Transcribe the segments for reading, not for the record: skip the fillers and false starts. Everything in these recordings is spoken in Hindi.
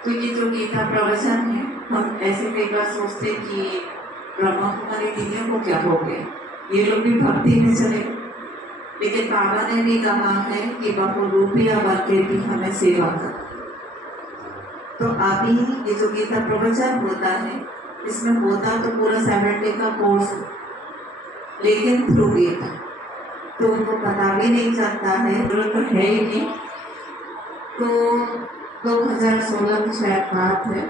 तो ये जो गीता प्रवचन है, हम ऐसे कई बार सोचते कि ब्रह्मा कुमारी दीदियों को क्या हो गया, ये लोग भी भक्ति में चले, लेकिन बाबा ने भी कहा है कि बहुरूपिया बन के भी हमें सेवा कर। तो अभी ये जो गीता प्रवचन होता है, इसमें होता तो पूरा 7 डे का कोर्स, लेकिन थ्रू गीता, तो उनको पता भी नहीं चलता है, तो है ही नहीं। तो 2016 की शायद बात है,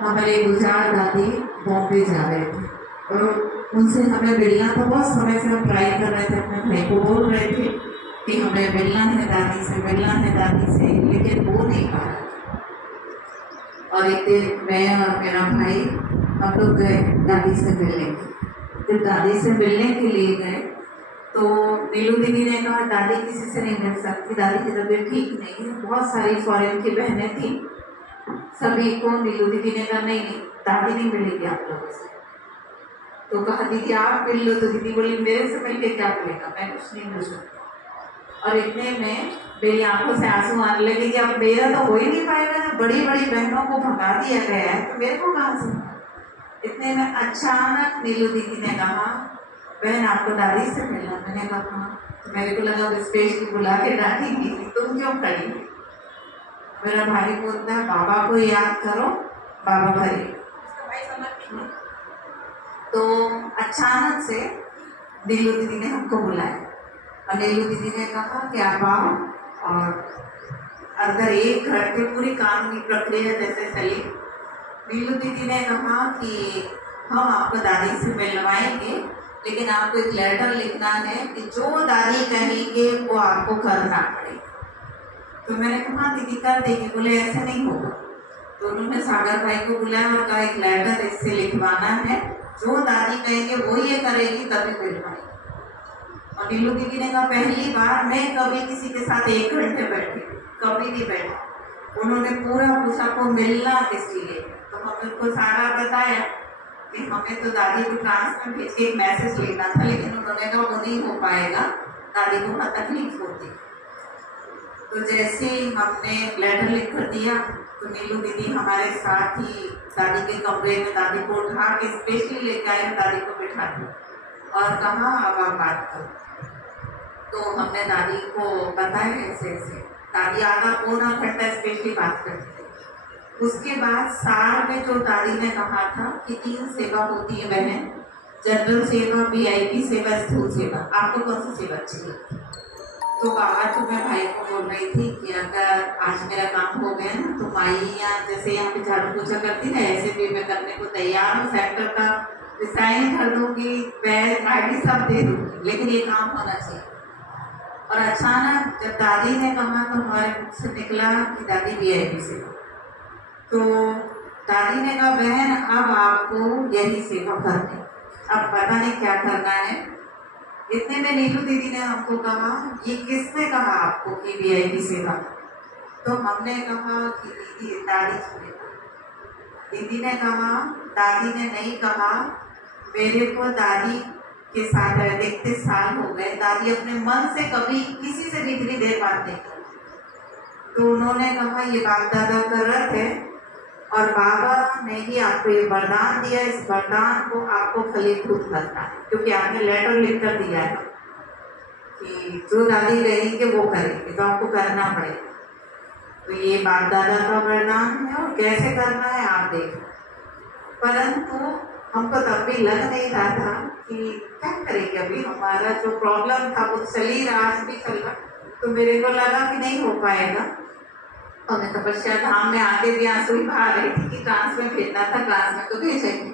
हमारे गुजरात दादी बॉम्बे जा रहे थे और उनसे हमें मिलना था। बहुत समय से हम ट्राई कर रहे थे, अपने भाई को बोल रहे थे कि हमें मिलना है दादी से, मिलना है दादी से, लेकिन वो नहीं पा रहा। और एक दिन मैं और मेरा भाई हम लोग गए दादी से मिलने के। जब दादी से मिलने के लिए गए तो नीलू दीदी ने कहा दादी किसी से नहीं मिल सकती, दादी की तबीयत ठीक नहीं है। बहुत सारी फॉरेन की बहनें थी, सभी को नीलू दीदी ने कहा नहीं नहीं दादी नहीं मिलेगी आप लोगों से। तो कहा दीदी आप मिल लो, तो दीदी बोली मेरे से मिलके क्या मिलेगा, मैं कुछ नहीं मिल सकती। और इतने में मेरी आंखों से आंसू आने लगे कि अब मेरा तो हो ही नहीं पाएगा, जब बड़ी बड़ी बहनों को भगा दिया गया है तो मेरे को कहाँ से। इतने में अचानक नीलू दीदी ने कहा बहन आपको दादी से मिलना। मैंने कहा हाँ। तो मेरे को लगा वो स्पेशली बुला के डांटेंगी, तुम क्यों खड़ी। मेरा भाई बोलता है बाबा को याद करो, बाबा भरे। तो अचानक से नीलू दीदी ने हमको बुलाया और नीलू दीदी ने कहा कि आप आओ, और अंदर 1 घंटे पूरी कानूनी प्रक्रिया जैसे चली। नीलू दीदी ने कहा कि हम आपको दादी से मिलवाएंगे, लेकिन आपको एक लेटर लिखना है कि जो दादी कहेंगे वो आपको करना पड़ेगा। तो मैंने कहा दीदी कर देंगे। बोले ऐसे नहीं होगा। तो उन्होंने सागर भाई को बुलाया और कहा एक लेटर इससे लिखवाना है, जो दादी कहेंगे वो ये करेगी तभी मिल पाएगी। और नीलू दीदी ने कहा पहली बार मैं कभी किसी के साथ 1 घंटे बैठी, कभी नहीं बैठी। उन्होंने पूरा पूछा को मिलना किस लिए, तो हमने उनको सारा बताया कि हमें तो दादी को ट्रांस में भेज के एक मैसेज लेना था, लेकिन उन्होंने कहा वो नहीं हो पाएगा, दादी को बहुत तकलीफ होती। तो जैसे हमने लेटर लिख कर दिया तो नीलू दीदी हमारे साथ ही दादी के कमरे में दादी को उठा के स्पेशली लेकर आए, दादी को बिठा दिया और कहा अब आप बात करो। तो हमने दादी को बताया ऐसे ऐसे, दादी आधा पौना घंटा स्पेशली बात करती थी। उसके बाद साल में जो दादी ने कहा था कि 3 सेवा होती है बहन, जनरल सेवा, VIP सेवा, स्थूल सेवा, आपको कौन सी सेवा चाहिए। तो बाबा तो मैं भाई को बोल रही थी कि अगर आज मेरा काम हो गया ना तो माइया जैसे यहाँ पे झाड़ू पोछा करती ना, ऐसे भी मैं करने को तैयार हूँ, सेक्टर का डिजाइन कर दूंगी, बैग ID सब दे दूंगी, लेकिन ये काम होना चाहिए। और अचानक जब दादी ने कहा तो हमारे मुख से निकला कि दादी VIP सेवा। तो दादी ने कहा बहन अब आपको यही सेवा करनी, अब पता नहीं क्या करना है। इतने में नीलू दीदी ने हमको कहा ये किसने कहा आपको कि VIP सेवा। तो हमने कहा कि दीदी दादी ने कहा। दीदी ने कहा दादी ने नहीं कहा, मेरे को दादी के साथ 31 साल हो गए, दादी अपने मन से कभी किसी से भी इतनी देर बात नहीं की। तो उन्होंने कहा ये बाप दादा का रथ है और बाबा ने ही आपको ये वरदान दिया, इस वरदान को आपको फलीभूत करना है, क्योंकि आपने लेटर लिख कर दिया है कि जो दादी कहेंगे वो करेंगे, तो आपको करना पड़ेगा। तो ये बाप दादा का वरदान है और कैसे करना है आप देखें। परंतु हमको तब भी लग नहीं रहा था कि क्या करेंगे, अभी हमारा जो प्रॉब्लम था वो चल ही रहा, आज भी चल रहा। तो मेरे को लगा कि नहीं हो पाएगा और मैं तपस्या धाम में आके भी आंसू ही बहा रही थी कि ट्रांस में भेजना था, ट्रांस में तो भेजेंगे।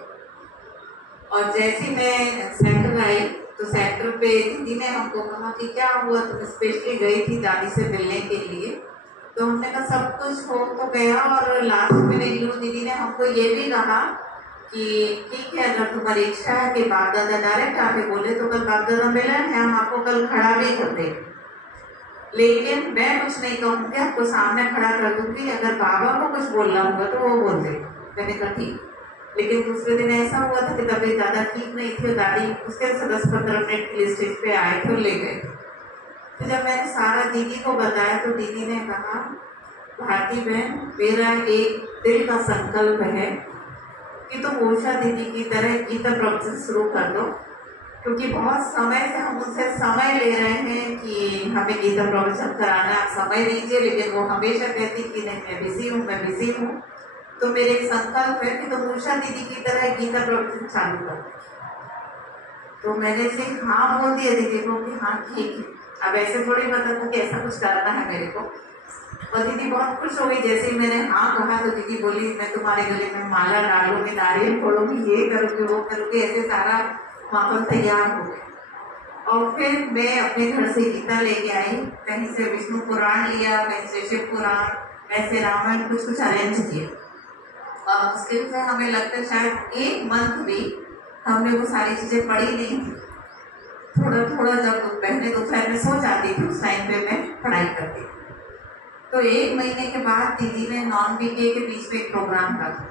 और जैसे मैं सेंटर आई तो सेंटर पे दीदी ने हमको कहा कि क्या हुआ, तुम स्पेशली गई थी दादी से मिलने के लिए। तो हमने कहा सब कुछ हो तो गया, और लास्ट में नीलू दीदी ने हमको ये भी कहा कि ठीक है अगर तुम्हारी इच्छा है कि बाप दादा डायरेक्ट आके बोले तो कल बाप दादा मिलन है, हम आपको कल खड़ा भी कर देंगे, लेकिन मैं कुछ नहीं कहूँगी, आपको सामने खड़ा कर दूंगी, अगर बाबा को कुछ बोलना होगा तो वो बोल देगा। मैंने कहा ठीक। लेकिन दूसरे दिन ऐसा हुआ था कि तबीयत ज़्यादा ठीक नहीं थी, दादी उसके 10-15 मिनट के लिए स्टेज पे आए थे और ले गए। तो जब मैंने सारा दीदी को बताया तो दीदी ने कहा भारती बहन, मेरा एक दिल का संकल्प है कि तुम उषा दीदी की तरह गीता प्रवचन शुरू कर दो, क्योंकि बहुत समय से हम उनसे समय ले रहे हैं कि हमें गीता प्रवचन कराना है, आप समय दीजिए, लेकिन वो हमेशा कहती कि नहीं मैं बिजी हूँ। तो मेरे एक संकल्प है कि तुम उषा दीदी की तरह गीता प्रवचन चालू कर दो। तो मैंने सिर्फ हाँ बोल दिया दीदी को कि हाँ ठीक है। अब ऐसे थोड़ी पता था कि ऐसा कुछ करना है मेरे को। और दीदी बहुत खुश हो गई जैसे ही मैंने हाँ कहा। तो दीदी बोली मैं तुम्हारे गले में माला डालूंगी, नारियल फोड़ूंगी, ये करूँगी वो करूँगी, ऐसे सारा माहौल तैयार हो गया। और फिर मैं अपने घर से गीता लेके आई, कहीं से विष्णु पुराण लिया, कहीं से शिव पुराण, कहीं से रामायण, कुछ अरेंज किए। और मुश्किल से हमें लगता है शायद एक मंथ भी हमने वो सारी चीज़ें पढ़ी नहीं थी। थोड़ा थोड़ा जब पहले दोपहर में सो जाती थी उस टाइम पे मैं पढ़ाई करती थी। तो 1 महीने के बाद दीदी ने नॉन बीके के बीच में एक प्रोग्राम रखा